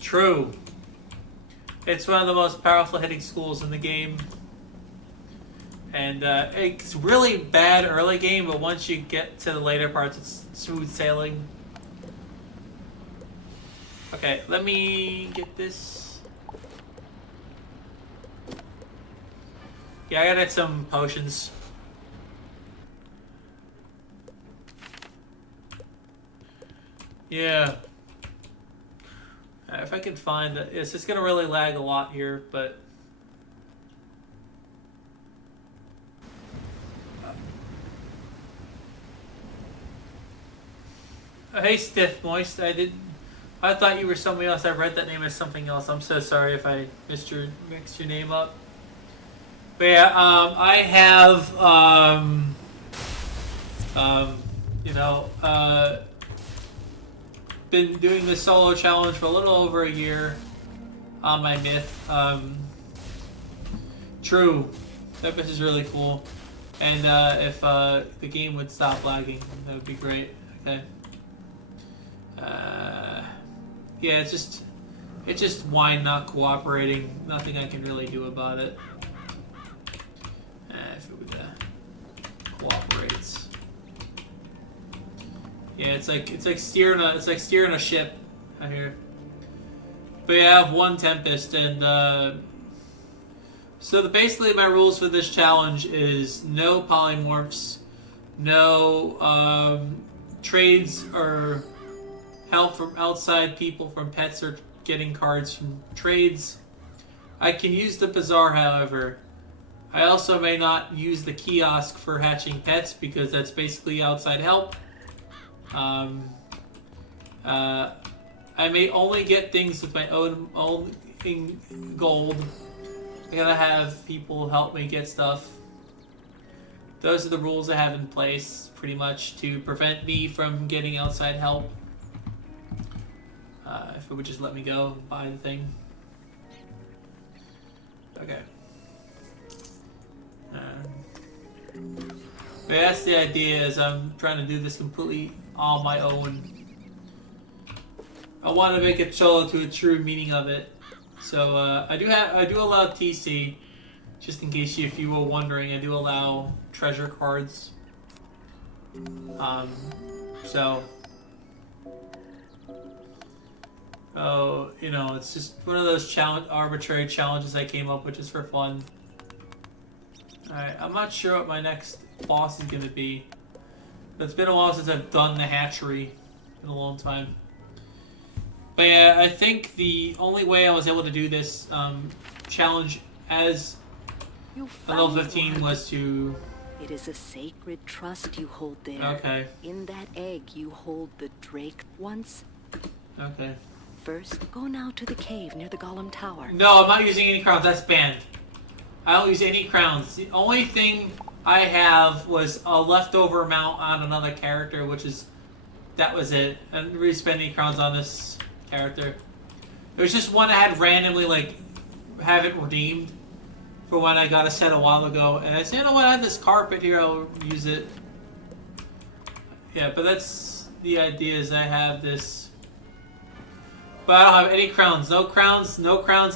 True. It's one of the most powerful hitting schools in the game. And it's really bad early game, but once you get to the later parts, it's smooth sailing. Okay, let me get this. Yeah, I gotta get some potions. Yeah. If I can find it. It's just gonna really lag a lot here, but... Hey, Stiff Moist, I thought you were somebody else. I read that name as something else. I'm so sorry if I mixed your name up. But yeah, I have, been doing this solo challenge for a little over a year on my myth. True. That myth is really cool. And if the game would stop lagging, that would be great. Okay. Yeah, it's just wine not cooperating. Nothing I can really do about it. If it would cooperates. Yeah, it's like steering a ship out here. But yeah, I have one Tempest, and so basically my rules for this challenge is no polymorphs, no trades or help from outside people, from pets, or getting cards from trades. I can use the bazaar, however. I also may not use the kiosk for hatching pets because that's basically outside help. I may only get things with my own gold. I gotta have people help me get stuff. Those are the rules I have in place, pretty much, to prevent me from getting outside help. If it would just let me go and buy the thing. Okay. But that's the idea, is I'm trying to do this completely on my own. I want to make it solo to a true meaning of it. So I do allow TC, just in case if you were wondering. I do allow treasure cards. It's just one of those arbitrary challenges I came up with just for fun. Alright, I'm not sure what my next boss is going to be. It's been a while since I've done the hatchery. In a long time. But yeah, I think the only way I was able to do this challenge as a level 15 was to... It is a sacred trust you hold there. Okay. In that egg you hold the drake once. Okay. First, go now to the cave near the Golem Tower. No, I'm not using any crowns. That's banned. I don't use any crowns. The only thing I have was a leftover amount on another character, that was it. I didn't really spend any crowns on this character. It was just one I had randomly, have it redeemed for when I got a set a while ago. And I said, you know what, I have this carpet here, I'll use it. Yeah, but that's the idea, is I have this. But I don't have any crowns. No crowns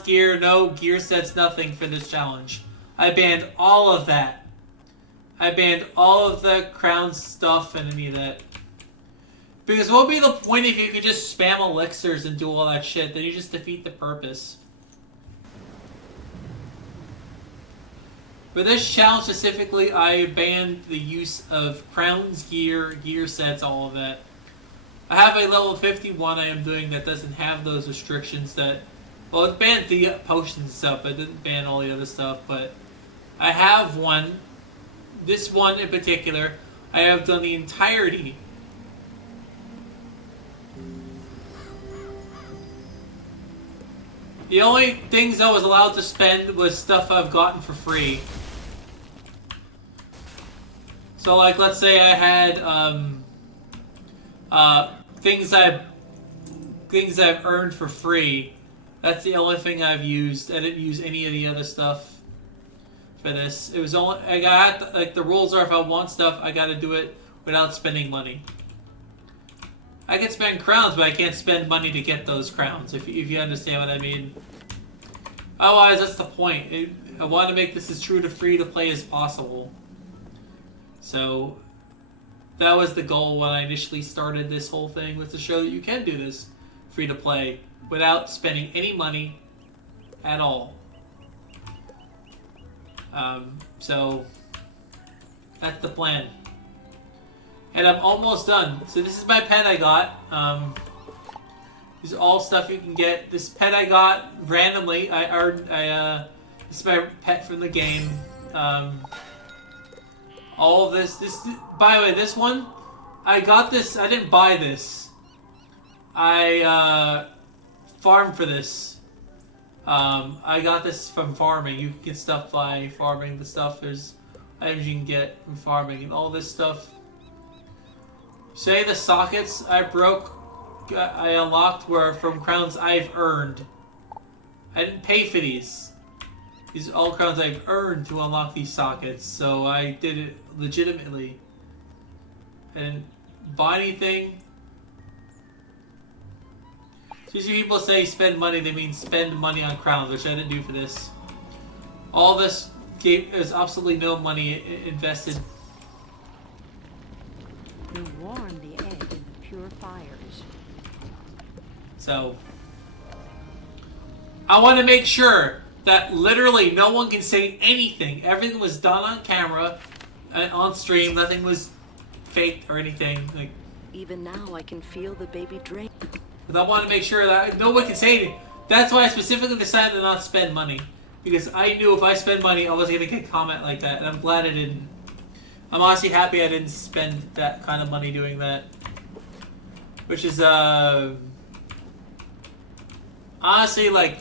gear, no gear sets, nothing for this challenge. I banned all of that. I banned all of the crown stuff and any of that. Because what would be the point if you could just spam elixirs and do all that shit? Then you just defeat the purpose. For this challenge specifically, I banned the use of crowns, gear sets, all of that. I have a level 51 I am doing that doesn't have those restrictions that... Well, it banned the potions and stuff, but it didn't ban all the other stuff. But I have one. This one in particular, I have done the entirety. The only things I was allowed to spend was stuff I've gotten for free. So, let's say I had things I've earned for free. That's the only thing I've used. I didn't use any of the other stuff for this. It was only the rules are, if I want stuff, I got to do it without spending money. I can spend crowns, but I can't spend money to get those crowns, if you understand what I mean. Otherwise, that's the point. I want to make this as true to free-to-play as possible. So, that was the goal when I initially started this whole thing, was to show that you can do this free-to-play without spending any money at all. So, that's the plan. And I'm almost done. So this is my pet I got. These are all stuff you can get. This pet I got randomly. This is my pet from the game. All of this. By the way, this one, I got this. I didn't buy this. I farmed for this. I got this from farming. You can get stuff by farming. The stuff there's items you can get from farming, and all this stuff. Say the sockets I unlocked were from crowns I've earned. I didn't pay for these. These are all crowns I've earned to unlock these sockets, so I did it legitimately. I didn't buy anything. Usually people say spend money, they mean spend money on crowns, which I didn't do for this. All this there's absolutely no money invested. You warm the egg in the pure fires. So, I want to make sure that literally no one can say anything. Everything was done on camera, on stream. Nothing was faked or anything. Like, even now, I can feel the baby drain. but I want to make sure that no one can say anything. That's why I specifically decided to not spend money, because I knew if I spend money, I was gonna get a comment like that, and I'm glad I didn't. I'm honestly happy I didn't spend that kind of money doing that. Which is, honestly, like,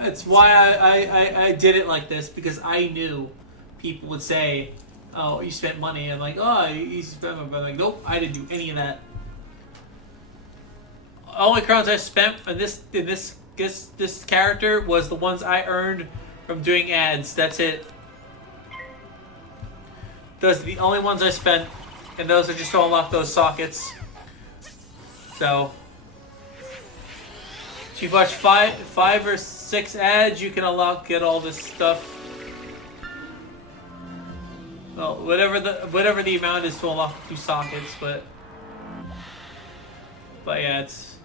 it's why I did it like this, because I knew people would say, oh, you spent money. I'm like, oh, you spent money. But I'm like, nope, I didn't do any of that. Only crowns I spent in this character was the ones I earned from doing ads. That's it. Those are the only ones I spent, and those are just to unlock those sockets. So, if you watch five or six ads, you can get all this stuff. Well, whatever the amount is to unlock 2 sockets, but yeah, it's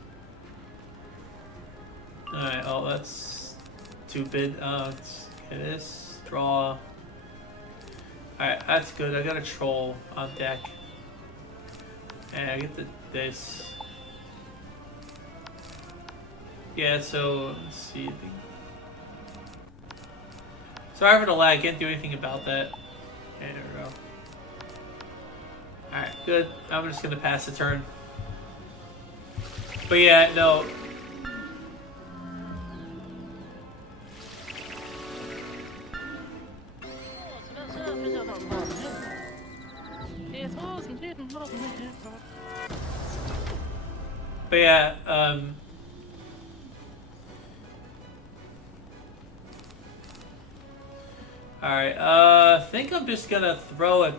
alright. Oh, that's stupid. Let's get this draw. Alright, that's good. I got a troll on deck. And I get this. Yeah, so let's see. Sorry for the lag. Can't do anything about that. Okay, there we go. Alright, good. I'm just gonna pass the turn. But yeah, no. But yeah, alright, I think I'm just gonna throw a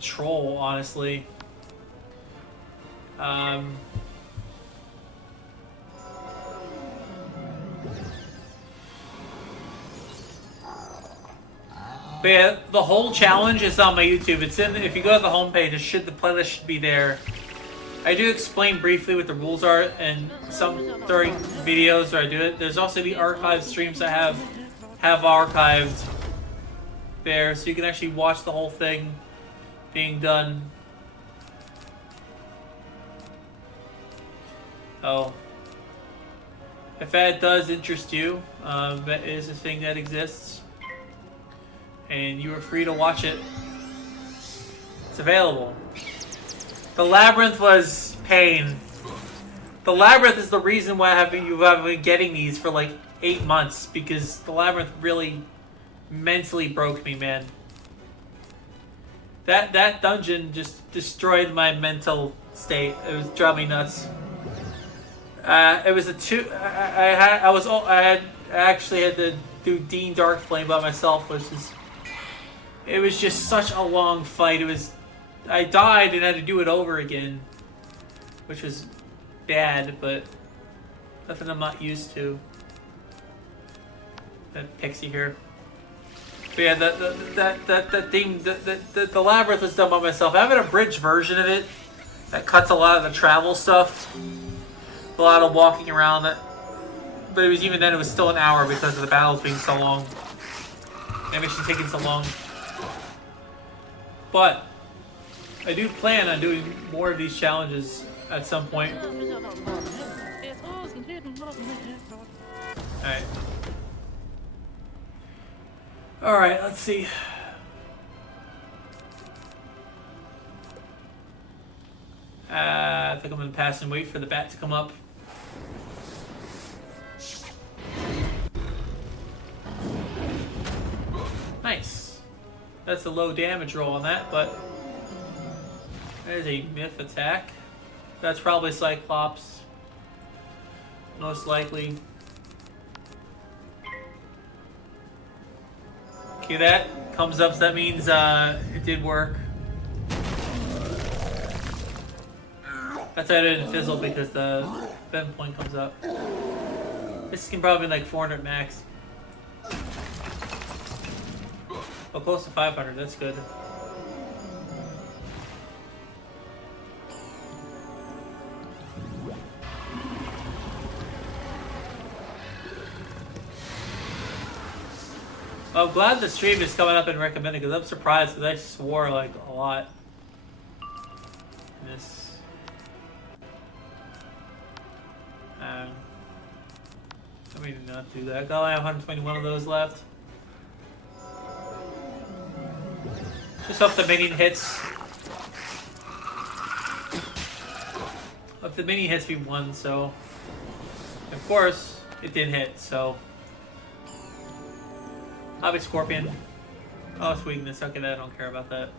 troll, honestly. But yeah, the whole challenge is on my YouTube. It's in. If you go to the homepage, the playlist should be there. I do explain briefly what the rules are, and some during videos where I do it. There's also the archived streams I have archived there, so you can actually watch the whole thing being done. Oh, if that does interest you, that is a thing that exists. And you are free to watch it. It's available. The Labyrinth was pain. The Labyrinth is the reason why you have been getting these for like 8 months, because the Labyrinth really mentally broke me, man. That dungeon just destroyed my mental state. It was driving me nuts. It was I actually had to do Dean Darkflame by myself, which is. It was just such a long fight. I died and had to do it over again. which was bad, but nothing I'm not used to. That pixie here. But yeah, that thing, the labyrinth was done by myself. I have an abridged version of it that cuts a lot of the travel stuff, a lot of walking around. But it was, even then, it was still an hour because of the battles being so long, and mission taking so long. But I do plan on doing more of these challenges at some point. Alright. Alright, let's see. I think I'm gonna pass and wait for the bat to come up. Nice. That's a low damage roll on that, but there's a myth attack. That's probably Cyclops. Most likely. Okay, that comes up, so that means it did work. That's why I didn't fizzle, because the bend point comes up. This can probably be like 400 max. Oh, close to 500, that's good. I'm glad the stream is coming up and recommended, because I'm surprised, because I swore like a lot in this. Let me not do that. I only have 121 of those left. Just hope the minion hits. If the minion hits, we won, so. Of course, it didn't hit, so. I'll be Scorpion. Oh, it's weakness. Okay, I don't care about that.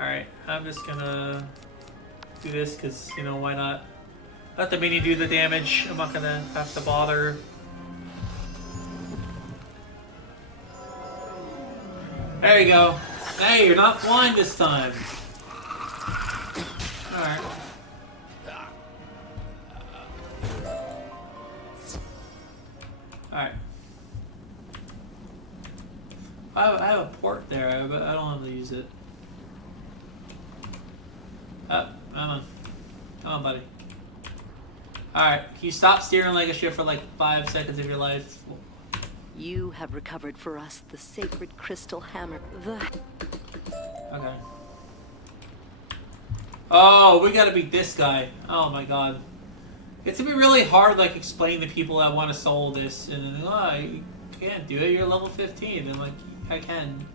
Alright, I'm just gonna do this because, you know, why not? Let the minion do the damage. I'm not gonna have to bother. There you go. Hey, you're not blind this time. Alright. Alright. I have a port there, but I don't have to use it. Come on. Come on, buddy. Alright, can you stop steering like a ship for like 5 seconds of your life? You have recovered for us the sacred crystal hammer. Okay. Oh, we gotta beat this guy. Oh my god. It's gonna be really hard, like, explain to people that want to soul this, and then, oh, you can't do it, you're level 15. I'm like, I can.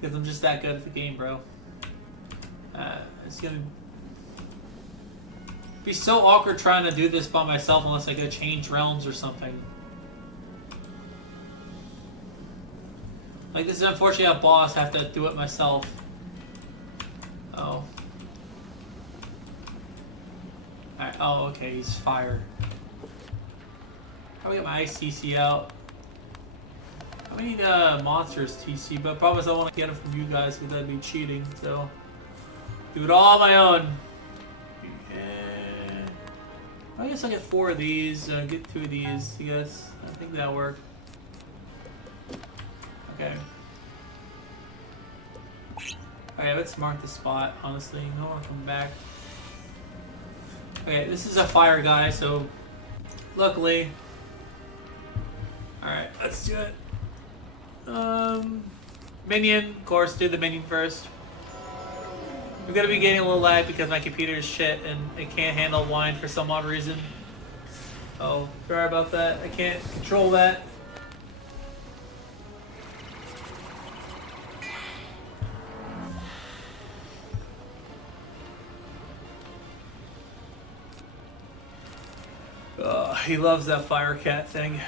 Because I'm just that good at the game, bro. It's gonna be so awkward trying to do this by myself unless I go change realms or something. Like, this is unfortunately a boss, I have to do it myself. Oh. Alright, oh, okay, he's fire. How do I get my ice TC out? I need monsters TC, but probably I don't want to get it from you guys because that'd be cheating, so. Do it all on my own. And I guess I'll get 4 of these, get 2 of these, I guess. I think that'll work. Okay. Okay, let's mark the spot, honestly. I don't want to come back. Okay, this is a fire guy, so luckily. Alright, let's do it. Minion, of course, do the minion first. I'm gonna be getting a little lag because my computer is shit and it can't handle wine for some odd reason. Oh, sorry about that. I can't control that. He loves that fire cat thing.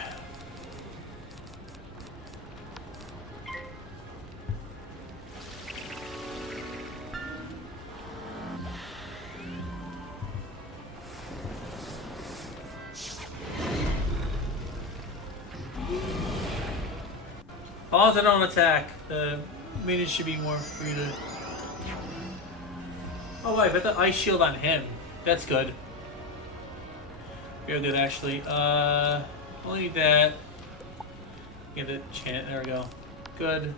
As long as I don't attack, the minions should be more free to... Oh wait, I put the ice shield on him. That's good. Real good, actually. Only need that. Get the chant. There we go. Good.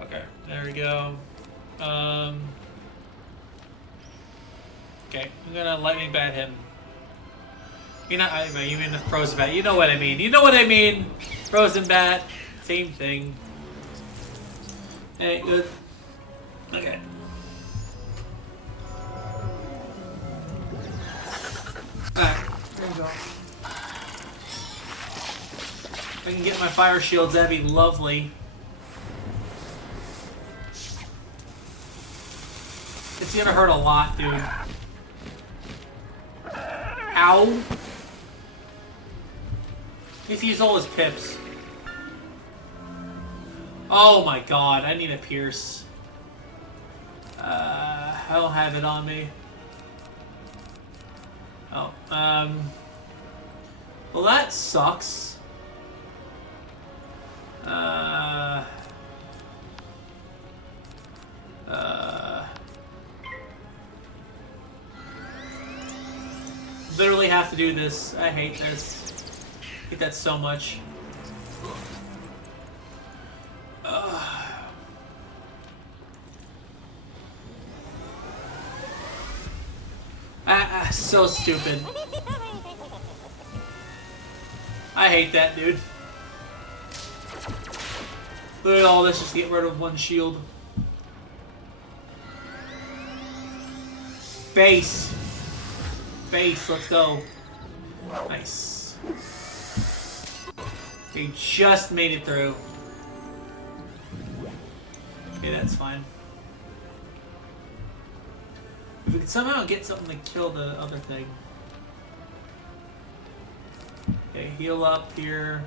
Okay, there we go. Okay, I'm gonna lightning bat him. You mean the frozen bat. You know what I mean. You know what I mean. Frozen bat. Same thing. Hey, good. Okay. Alright, there we go. If I can get my fire shields, that'd be lovely. It's gonna hurt a lot, dude. Ow. He's used all his pips. Oh my god, I need a pierce. I don't have it on me. Oh, well that sucks. Literally have to do this. I hate this. I hate that so much. So stupid. I hate that, dude. Look at all this just to get rid of one shield. Base. Base, let's go. Nice. They just made it through. Okay, that's fine. If we could somehow get something to kill the other thing. Okay, heal up here.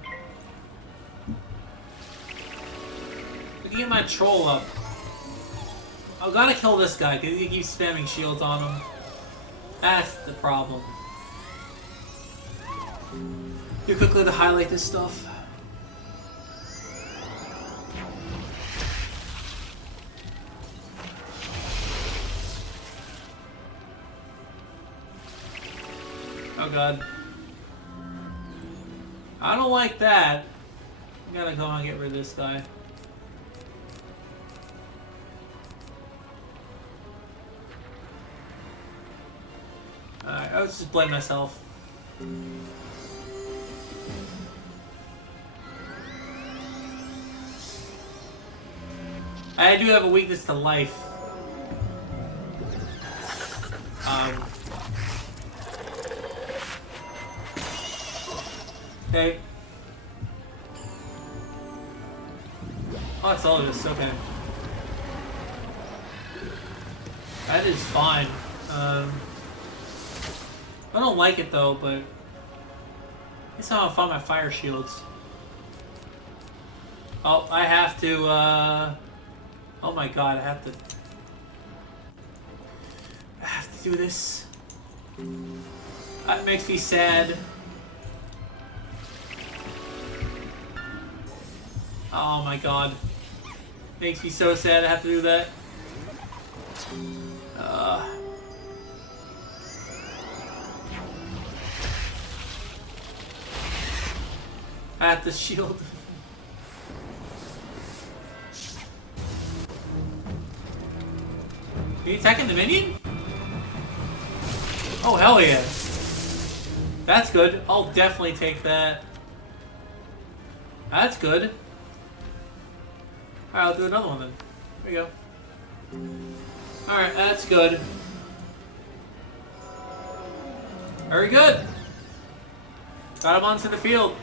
We can get my troll up. I gotta kill this guy because he keeps spamming shields on him. That's the problem. You quickly to highlight this stuff. Oh god. I don't like that. I gotta go and get rid of this guy. Alright, I was just blame myself. I do have a weakness to life. Okay. Oh, it's all of this. Okay. That is fine. I don't like it though, but I guess I'll find my fire shields. Oh, I have to, oh my god, I have to do this. That makes me sad. Oh my god. Makes me so sad I have to do that. I have to shield. Are you attacking the minion? Oh, hell yeah. That's good. I'll definitely take that. That's good. Alright, I'll do another one then. There you go. Alright, that's good. Very good. Got him onto the field.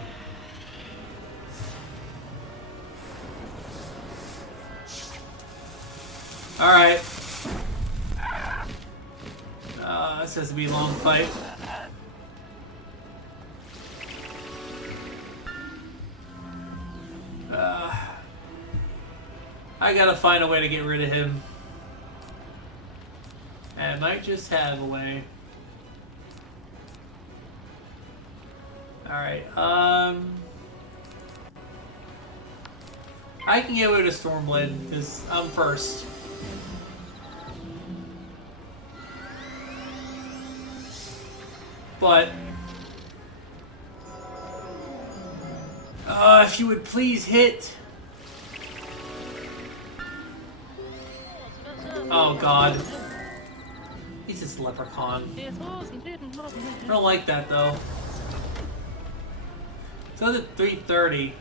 Alright. This has to be a long fight. I gotta find a way to get rid of him. And I might just have a way. Alright, I can get rid of Stormblade, because I'm first. But if you would please hit. Oh god. He's just a leprechaun. I don't like that though. So it's at 3:30.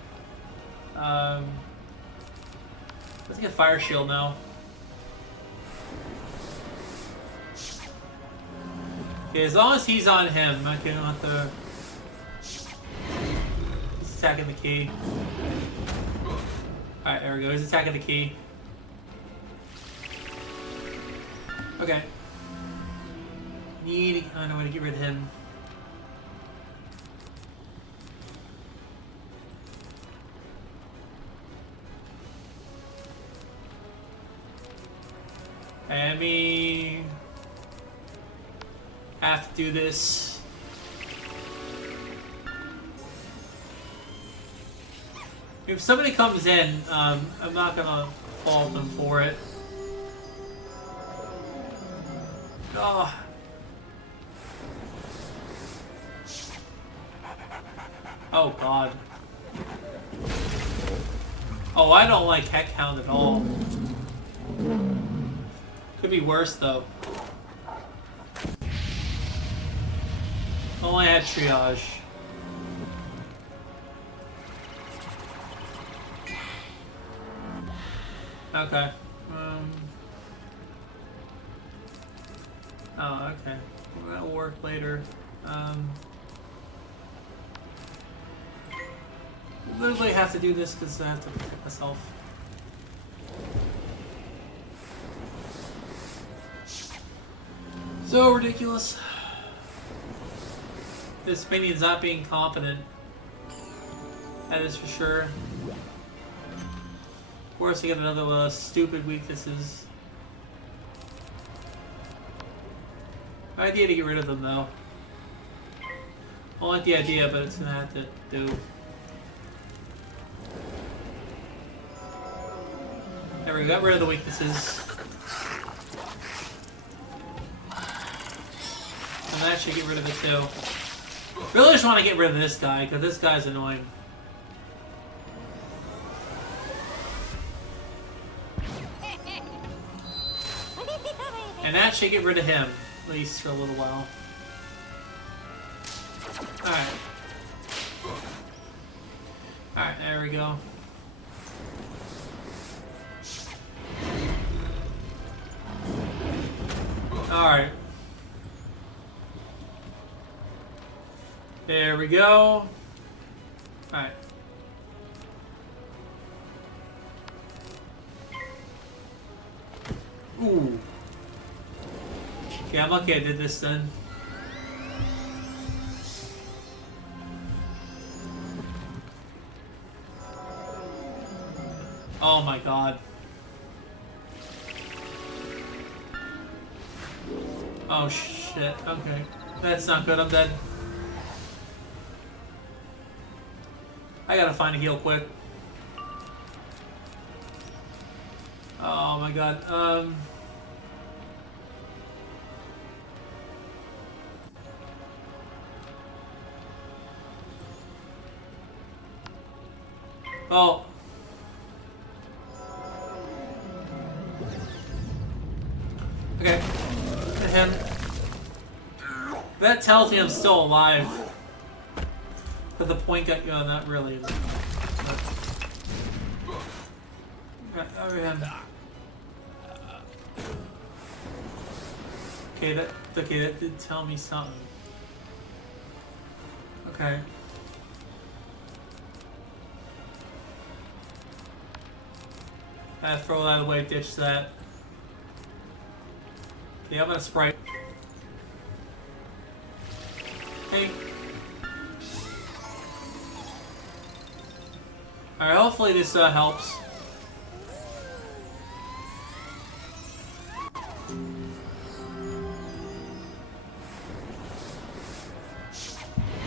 Let's get fire shield now. Okay, as long as he's on him, I can have to. He's attacking the key. Alright, there we go. He's attacking the key. Okay. I know how to get rid of him. I mean, have to do this. If somebody comes in, I'm not gonna fault them for it. Oh. Oh god. Oh, I don't like Heck Hound at all. Could be worse though. Only had triage. Okay. Oh, okay. Well, that'll work later. Literally have to do this because I have to protect myself. So ridiculous. This minion's not being competent. That is for sure. Of course, I get another one of those stupid weaknesses. Idea to get rid of them though. I don't like the idea, but it's gonna have to do. There we go, got rid of the weaknesses. And that should get rid of it too. Really just want to get rid of this guy, because this guy's annoying. And that should get rid of him, at least for a little while. Alright. Alright, there we go. Alright. There we go. Alright. Ooh. Okay, I'm lucky I did this then. Oh my god. Oh shit, okay. That's not good, I'm dead. I gotta find a heal quick. Oh my god, oh. Okay. Hit him. That tells me I'm still alive. But the point got, not really. Okay, that did tell me something. Okay. Throw that away, ditch that. Okay, I'm gonna sprite. Hey. Alright, hopefully this helps.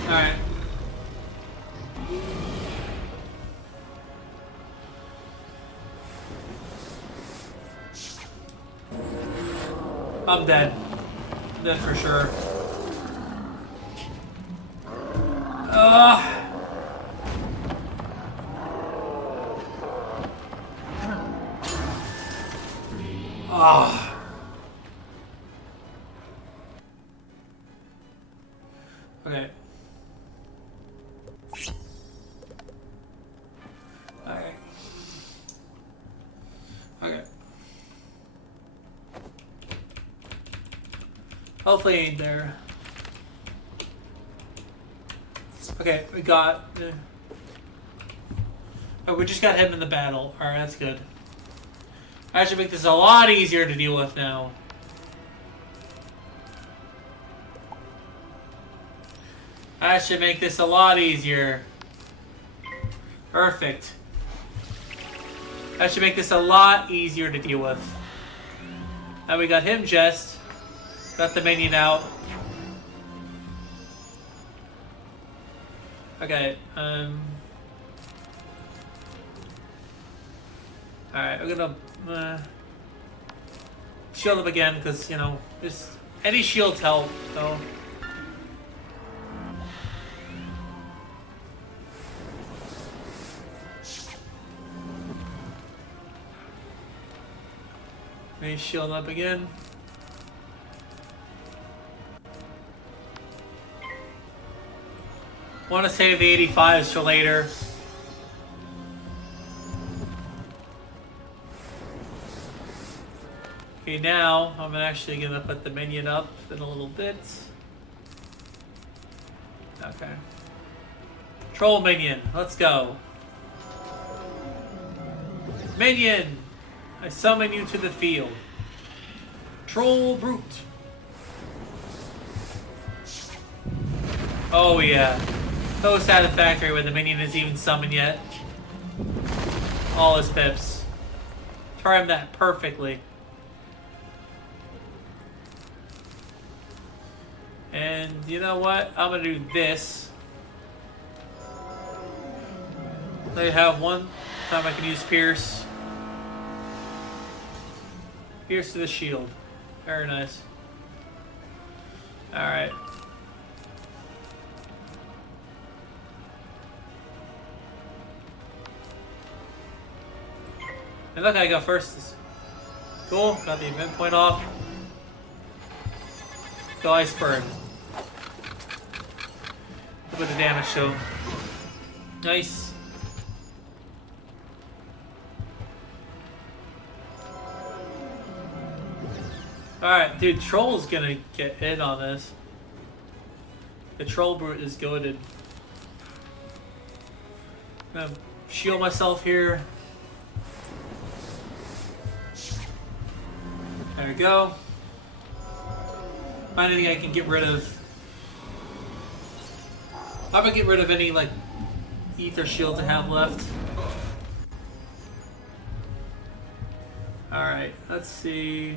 Alright. I'm dead. I'm dead for sure. Okay. Alright. Okay. Hopefully it ain't there. Okay, we got... Oh, we just got him in the battle. Alright, that's good. I should make this a lot easier to deal with now. I should make this a lot easier. Perfect. That should make this a lot easier to deal with. Now we got him just. Got the minion out. Okay, Alright, I'm gonna shield him again, because, you know, just any shields help, so. Maybe shield up again. Want to save the 85s for later. Okay, now I'm actually gonna put the minion up in a little bit. Okay. Troll minion, let's go. Minion, I summon you to the field. Troll brute. Oh yeah. So satisfactory when the minion isn't even summoned yet. All his pips. Timed that perfectly. And you know what? I'm gonna do this. I have one time I can use Pierce. Pierce to the shield. Very nice. Alright. And look, I go first. Cool. Got the event point off. Go Iceberg. Look at the damage show. Nice. Alright, dude, Troll's gonna get hit on this. The Troll Brute is goated. I'm gonna shield myself here. There we go. Find anything I can get rid of. I'm gonna get rid of any, like, ether shields I have left. Alright, let's see.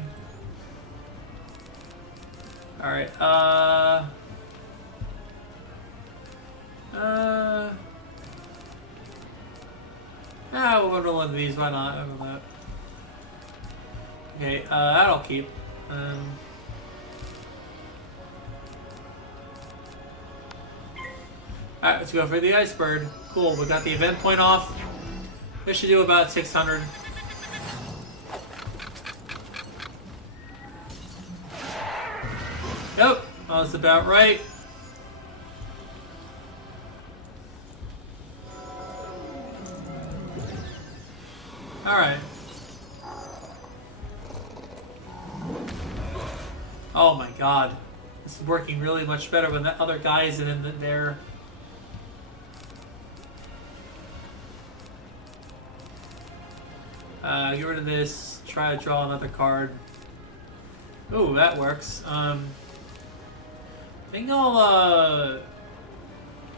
Alright, we'll roll into these, why not? I don't know that. Okay, that'll keep. Alright, let's go for the Iceberg. Cool, we got the event point off. This should do about 600. Yep, that was about right. Alright. Oh my god. This is working really much better when that other guy isn't in there. Get rid of this. Try to draw another card. Ooh, that works. I think I'll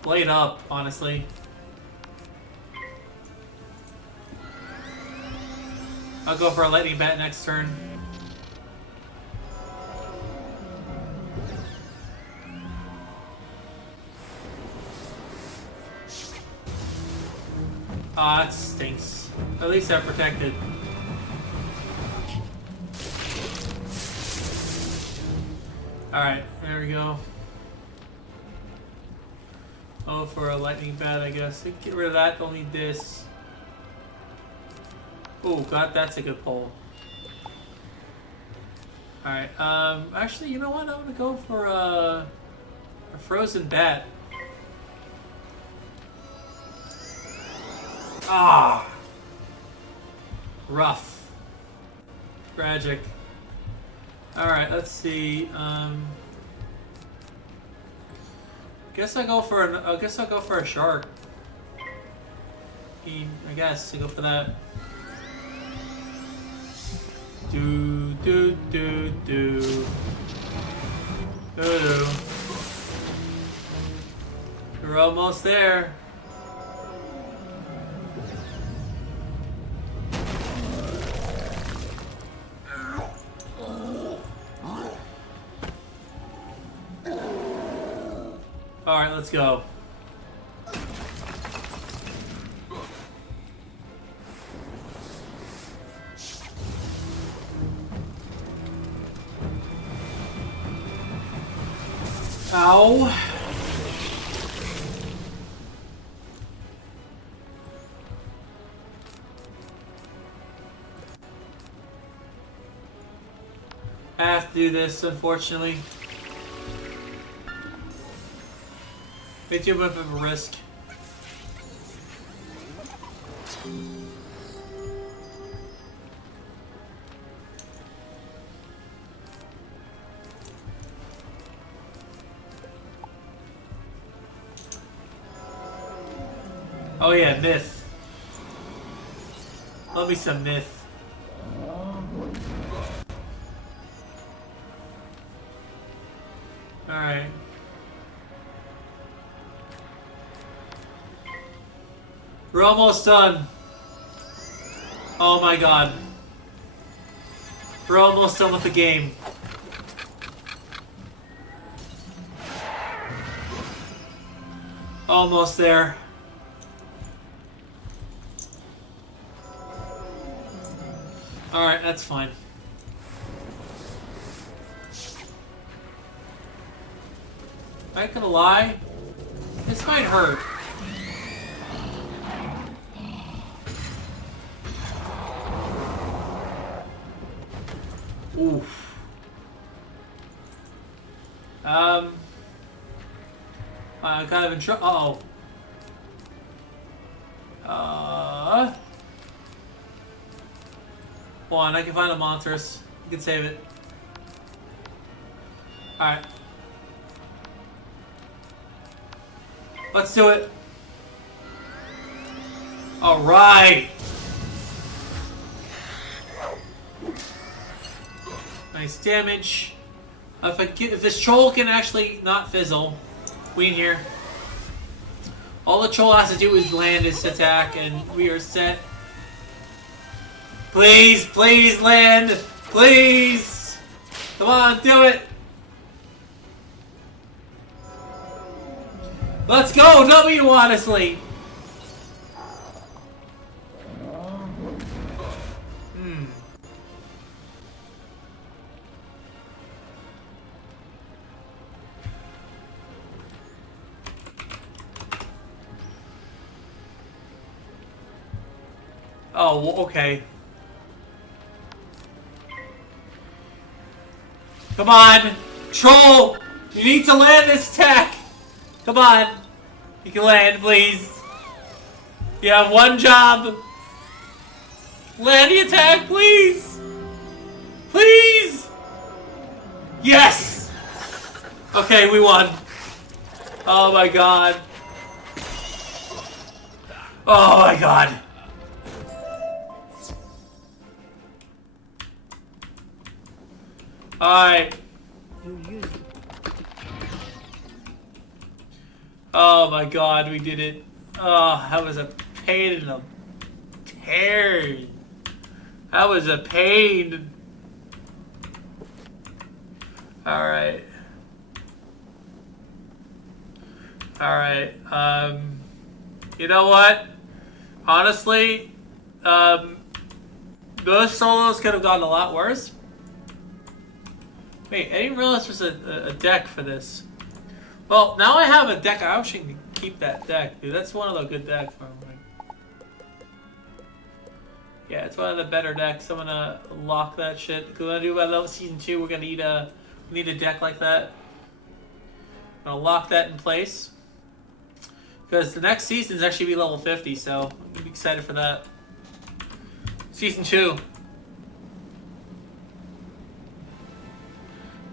blade up, honestly. I'll go for a lightning bat next turn. Ah, that stinks. At least I'm protected. Alright, there we go. Oh, for a lightning bat, I guess. Get rid of that, don't need this. Oh, god, that's a good pull. Alright, actually, you know what? I'm gonna go for, A frozen bat. Ah! Rough. Tragic. Alright, let's see. Guess I'll go for a shark. I guess I'll go for that. Do do do do. Ooh. We're almost there. Alright, let's go. Ow. I have to do this, unfortunately. Way too much of a risk. Oh yeah, myth. Love me some myth. Alright. We're almost done. Oh my god. We're almost done with the game. Almost there. Alright, that's fine. I'm not gonna lie. This might hurt. Oof. I'm kind of in trouble. Uh-oh. Hold on, I can find the monsters. You can save it. Alright. Let's do it. Alright. Nice damage. If this troll can actually not fizzle, we in here. All the troll has to do is land his attack, and we are set. Please, please land, please. Come on, do it. Let's go, W, honestly. Oh, okay. Come on! Troll! You need to land this attack! Come on! You can land, please. You have one job. Land the attack, please! Please! Yes! Okay, we won. Oh my god. Oh my god. Alright. Oh my god, we did it. Oh, that was a pain in the tear. That was a pain. Alright. Alright. You know what? Honestly, those solos could have gotten a lot worse. Wait, I didn't realize there was a deck for this. Well, now I have a deck. I actually can keep that deck, dude. That's one of the good decks. Yeah, it's one of the better decks. I'm gonna lock that shit. Because when I do by level season 2, we're gonna need a deck like that. Gonna lock that in place. Because the next season is actually be level 50, so I'm gonna be excited for that. Season 2.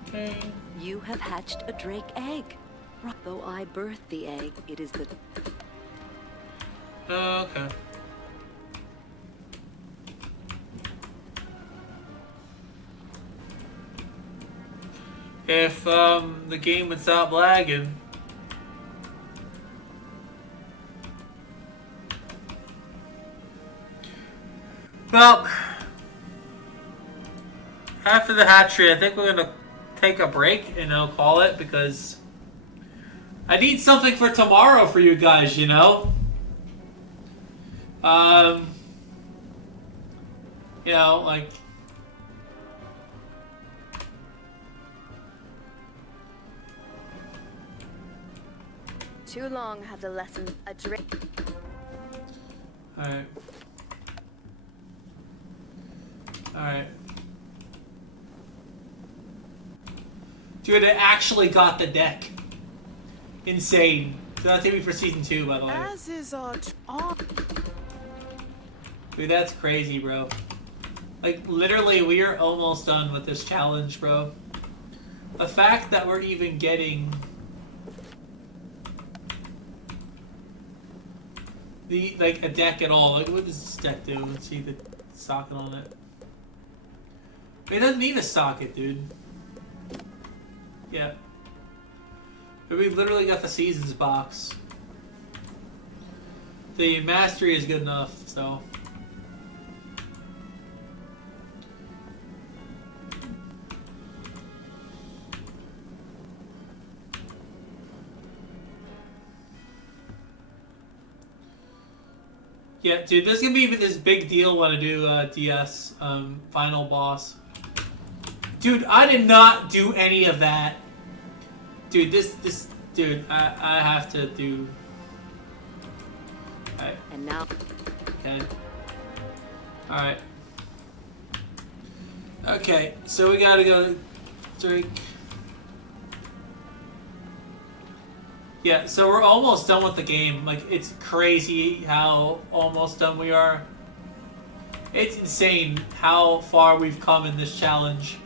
Okay. You have hatched a drake egg. Though I birthed the egg, it is the... Okay. If the game would stop lagging. Well, after the hatchery, I think we're gonna take a break and I'll call it because I need something for tomorrow for you guys, you know? You know, like... Too long have the lesson a drink. Alright. Alright. Dude, I actually got the deck. Insane. So that's gonna be for season 2, by the way. As is our Dude, that's crazy, bro. Like, literally, we are almost done with this challenge, bro. The fact that we're even getting... like, a deck at all. Like, what does this deck do? Let's see the socket on it. It doesn't need a socket, dude. Yeah. But we literally got the Seasons box. The Mastery is good enough, so... Yeah, dude, this is gonna be this big deal when I do DS final boss. Dude, I did not do any of that. Dude, dude, I have to do. Alright. And now... Okay. Alright. Okay, so we gotta go drink. Yeah, so we're almost done with the game. Like, it's crazy how almost done we are. It's insane how far we've come in this challenge.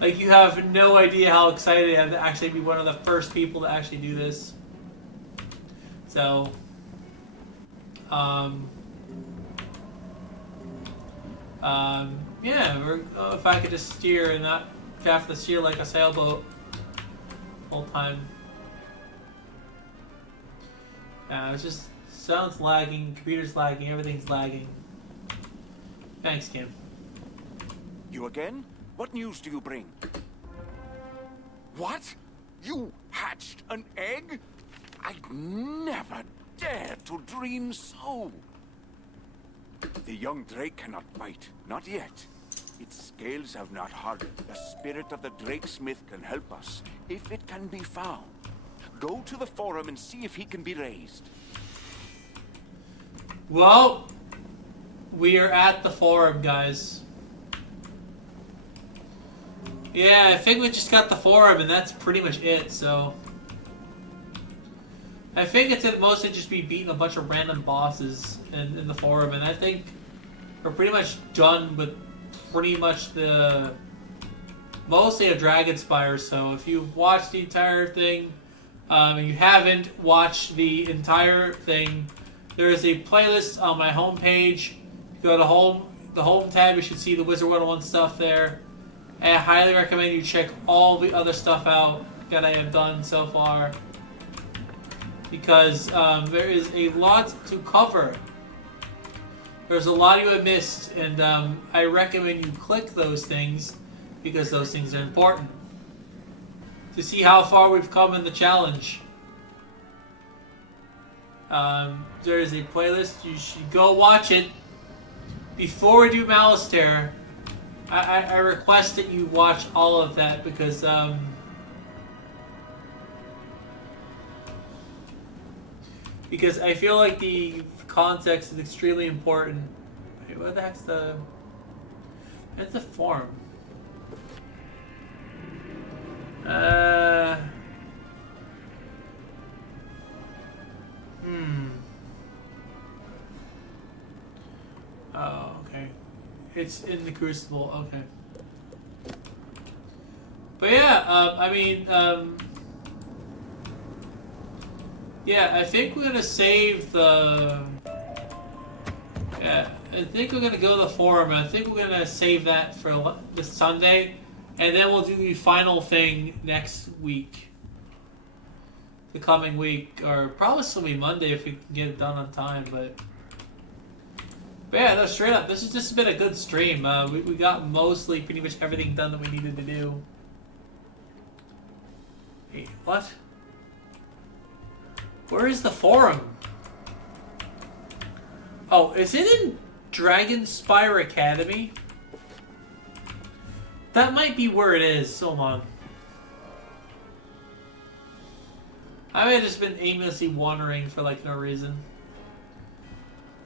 Like, you have no idea how excited I am to actually be one of the first people to actually do this. So, yeah, if I could just steer and not have to steer like a sailboat the whole time. Yeah, it's just sounds lagging, computer's lagging, everything's lagging. Thanks, Kim. You again? What news do you bring? What? You hatched an egg? I'd never dared to dream so. The young drake cannot bite, not yet. Its scales have not hardened. The spirit of the drakesmith can help us, if it can be found. Go to the forum and see if he can be raised. Well, we are at the forum, guys. Yeah, I think we just got the forum, and that's pretty much it, so... I think it's mostly just be beating a bunch of random bosses in the forum, and I think we're pretty much done with pretty much the... mostly a Dragonspire, so if you've watched the entire thing, and you haven't watched the entire thing, there is a playlist on my homepage. You go to the home tab, you should see the Wizard101 stuff there. And I highly recommend you check all the other stuff out that I have done so far. Because there is a lot to cover. There's a lot you have missed, and I recommend you click those things because those things are important. To see how far we've come in the challenge. There is a playlist. You should go watch it. Before we do Malastare, I request that you watch all of that because I feel like the context is extremely important. Wait, what the heck's the... It's a form. It's in the Crucible. Okay. But yeah, I mean, yeah, I think we're gonna save the. Yeah, I think we're gonna go to the forum. And I think we're gonna save that for this Sunday, and then we'll do the final thing next week. The coming week, or probably still be Monday if we can get it done on time. But yeah, no, straight up, this has been a good stream. We got mostly pretty much everything done that we needed to do. Hey, what? Where is the forum? Oh, is it in Dragonspire Academy? That might be where it is. Hold on. I may have just been aimlessly wandering for like no reason.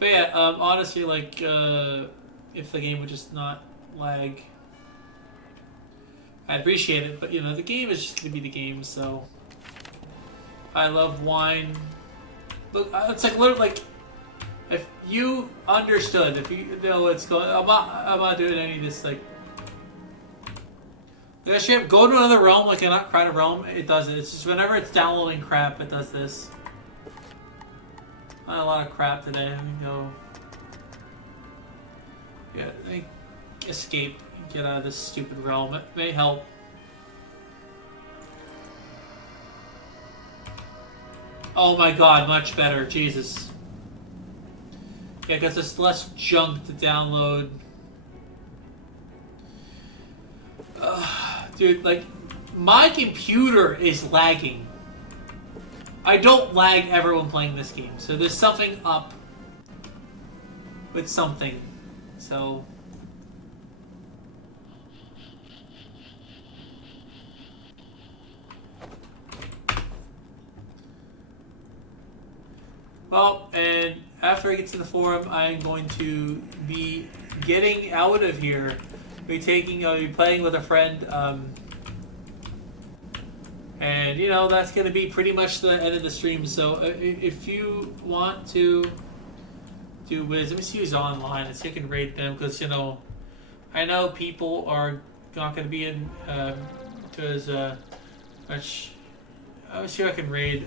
But yeah, honestly, like, if the game would just not lag, I'd appreciate it. But you know, the game is just gonna be the game. So I love wine. Look, it's like literally like. If you understood, if you know what's going, I'm not doing any of this like. Actually, go to another realm, like not Crown of Realm. It does it. It's just whenever it's downloading crap, it does this. Not a lot of crap today. Let me go. Yeah, let me escape. Get out of this stupid realm. It may help. Oh my God, much better. Jesus. Yeah, because there's less junk to download. Dude, like, my computer is lagging. I don't lag ever when playing this game, so there's something up with something. So well, and after I get to the forum, I'm going to be getting out of here. Be playing with a friend, and you know that's gonna be pretty much the end of the stream. So if you want to do Wiz, let me see who's online. Let's see if I can rate them, because you know I know people are not gonna be in because much. Let's see if I can raid.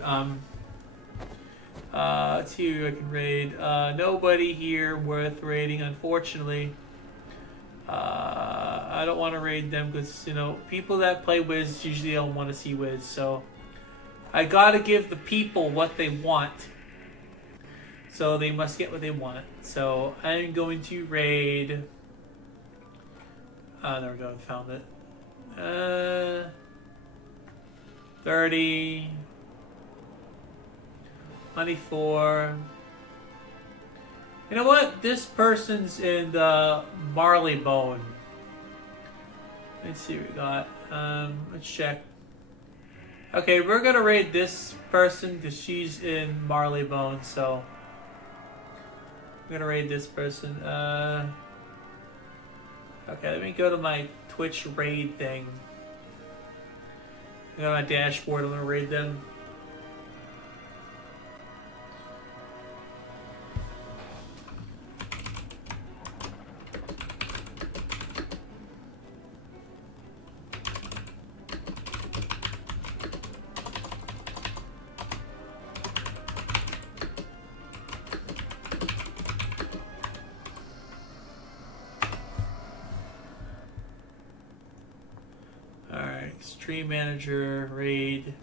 Let's see who I can raid. Nobody here worth raiding, unfortunately. I don't want to raid them because, you know, people that play Wiz usually don't want to see Wiz. So I gotta give the people what they want. So they must get what they want. So I'm going to raid. There we go. Found it. 30. 24. You know what? This person's in the Marleybone. Let's see what we got. Let's check. Okay, we're gonna raid this person because she's in Marleybone, so I'm gonna raid this person. Okay, let me go to my Twitch raid thing. I got my dashboard, I'm gonna raid them. Stream manager, raid.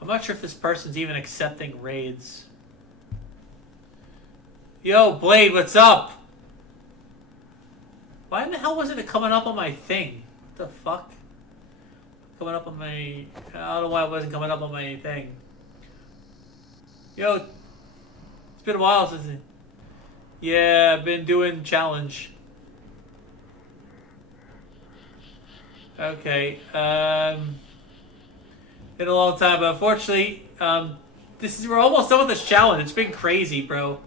I'm not sure if this person's even accepting raids. Yo, Blade, what's up? Why in the hell wasn't it coming up on my thing? What the fuck? Coming up on my... I don't know why it wasn't coming up on my thing. Yo, it's been a while since... Yeah, I've been doing challenge. Okay, been a long time, but unfortunately, we're almost done with this challenge. It's been crazy, bro.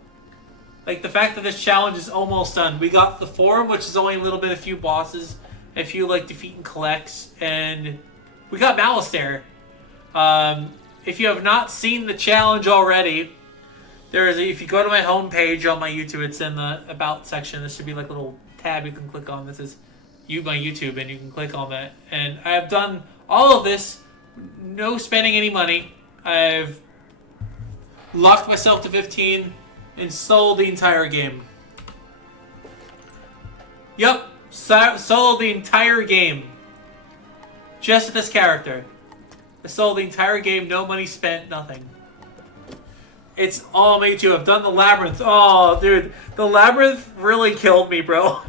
Like, the fact that this challenge is almost done. We got the forum, which is only a little bit, a few bosses, a few, like, defeat and collects, and we got Malistaire. If you have not seen the challenge already, if you go to my homepage on my YouTube, it's in the About section. There should be like a little tab you can click on that says my YouTube, and you can click on that. And I have done all of this, no spending any money. I've locked myself to 15 and sold the entire game. Yep, sold the entire game. Just with this character. I sold the entire game, no money spent, nothing. It's all me too. I've done the Labyrinth. Oh, dude. The Labyrinth really killed me, bro.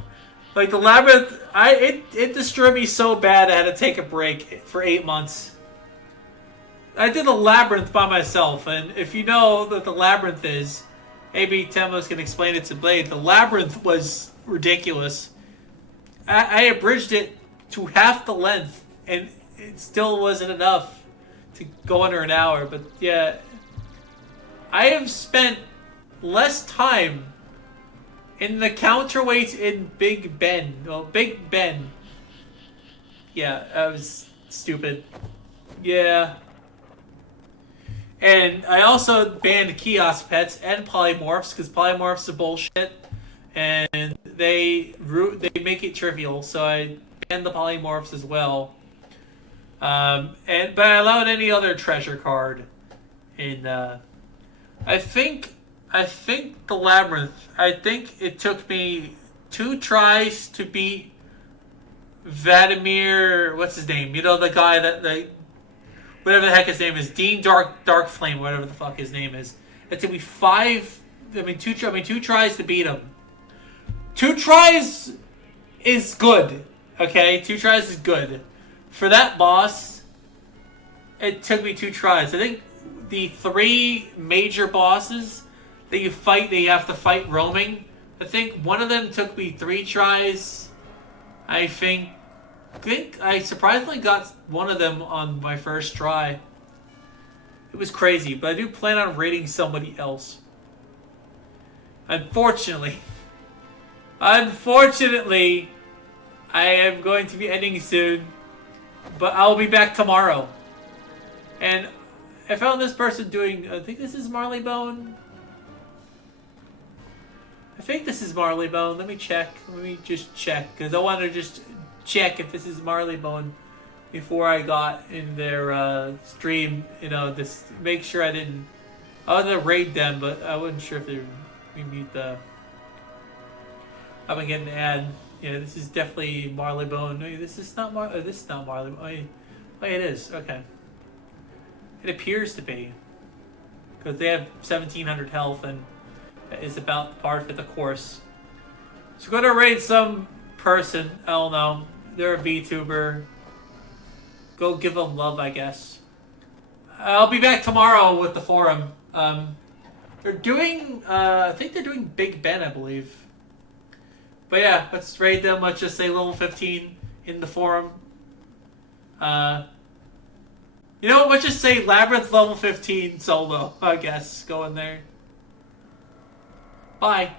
Like, the Labyrinth, it destroyed me so bad I had to take a break for 8 months. I did the Labyrinth by myself, and if you know what the Labyrinth is, maybe Temos can explain it to Blade. The Labyrinth was ridiculous. I abridged it to half the length, and it still wasn't enough to go under an hour. But yeah, I have spent less time in the counterweight in Big Ben. Well, Big Ben. Yeah, I was stupid. Yeah. And I also banned kiosk pets and polymorphs, because polymorphs are bullshit. And they make it trivial, so I banned the polymorphs as well. But I allowed any other treasure card in. I think the Labyrinth. I think it took me 2 tries to beat Vladimir. What's his name? You know, the guy that whatever the heck his name is, Dean Dark Flame, whatever the fuck his name is. It took me 2 tries to beat him. 2 tries is good, okay? 2 tries is good. For that boss, it took me 2 tries. I think the 3 major bosses that you have to fight roaming, I think one of them took me 3 tries. I think I surprisingly got one of them on my first try. It was crazy, but I do plan on raiding somebody else. Unfortunately, I am going to be ending soon, but I'll be back tomorrow. And I found this person doing, I think this is Marleybone. I think this is Marleybone. Let me check. Let me just check, because I want to just check if this is Marleybone before I got in their stream. You know, just make sure I didn't. I was gonna raid them, but I wasn't sure if they mute the. I'm gonna get an ad. Yeah, this is definitely Marleybone. No, this is not this is not Marleybone. Oh, it is. Okay. It appears to be, because they have 1,700 health and is about par for the course. So go to raid some person. I don't know. They're a VTuber. Go give them love, I guess. I'll be back tomorrow with the forum. They're doing, I think they're doing Big Ben, I believe. But yeah, let's raid them. Let's just say level 15 in the forum. You know what? Let's just say Labyrinth level 15 solo, I guess. Go in there. Bye.